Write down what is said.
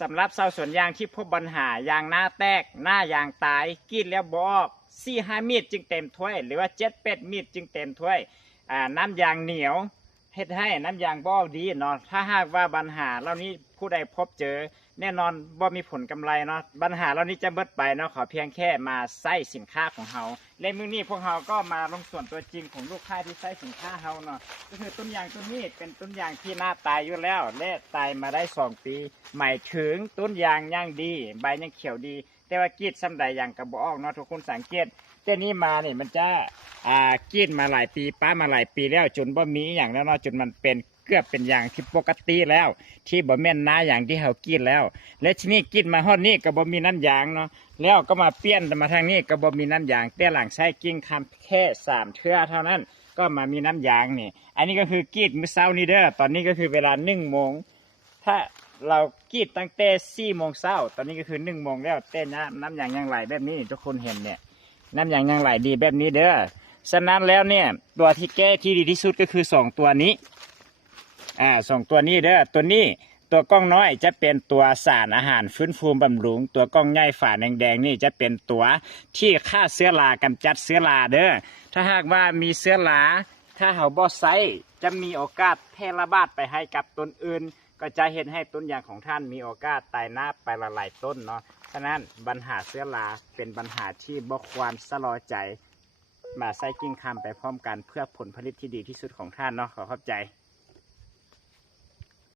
สำหรับชาวสวนยางที่พบปัญหายางหน้าแตกหน้ายางตายกรีดแล้วบออก4-5 มีดจึงเต็มถ้วยหรือว่า7-8 มีดจึงเต็มถ้วยน้ำยางเหนียวเฮ็ดให้น้ำยางบ่ดีเนาะถ้าหากว่าปัญหาเหล่านี้ผู้ใดพบเจอแน่นอนบ่มีผลกำไรเนาะปัญหาเหล่านี้จะเบิดไปเนาะขอเพียงแค่มาใส่สินค้าของเราและมื้อนี้พวกเราก็มาลงส่วนตัวจริงของลูกค้าที่ใส่สินค้าเราเนาะก็คือต้นยางต้นนี้เป็นต้นยางที่หน้าตายอยู่แล้วและตายมาได้2 ปีหมายถึงต้นยางยังดีใบยังเขียวดีแต่ว่ากรีดซ้ำใดยางกระบอกออกเนาะทุกคนสังเกตแต่นี้มาเนี่ยมันจะกรีดมาหลายปีป้ามาหลายปีแล้วจนบ่มีอย่างแล้วเนาะจนมันเป็นเกือบเป็นอย่างที่ปกติแล้วที่บ่แม่นนาอย่างที่เขากรีดแล้วและทีนี้กรีดมาฮอดนี้ก็บ่มีน้ำยางเนาะแล้วก็มาเปลี่ยนมาทางนี้ก็บ่มีน้ำยางแต่หลังใช้กิ่งคำแค่3 เทื่อเท่านั้นก็มามีน้ำยางนี่อันนี้ก็คือกรีดมื้อเช้านี้เด้อตอนนี้ก็คือเวลา1 โมงถ้าเรากรีดตั้งแต่4 โมงเช้าตอนนี้ก็คือ1 โมงแล้วแต่น้ำยางยังไหลแบบนี้ทุกคนเห็นเนี่ยน้ำยางยังไหลดีแบบนี้เด้อฉะนั้นแล้วเนี่ยตัวที่แก้ที่ดีที่สุดก็คือ2 ตัวนี้2 ตัวนี้เด้อตัวนี้ตัวกล้องน้อยจะเป็นตัวสารอาหารฟื้นฟูบำรุงตัวกล้องใหญ่ฝาแดงๆนี่จะเป็นตัวที่ฆ่าเชื้อรากำจัดเชื้อราเด้อถ้าหากว่ามีเชื้อราถ้าเขาบ่ใส่จะมีโอกาสแพร่ระบาดไปให้กับต้นอื่นก็จะเห็นให้ต้นยางของท่านมีโอกาสตายหน้าไปละหลายต้นเนาะฉะนั้นปัญหาเชื้อราเป็นปัญหาที่บ่ควรสะลอใจมาใส่กิ่งคำไปพร้อมกันเพื่อผลผลิตที่ดีที่สุดของท่านเนาะขอขอบใจ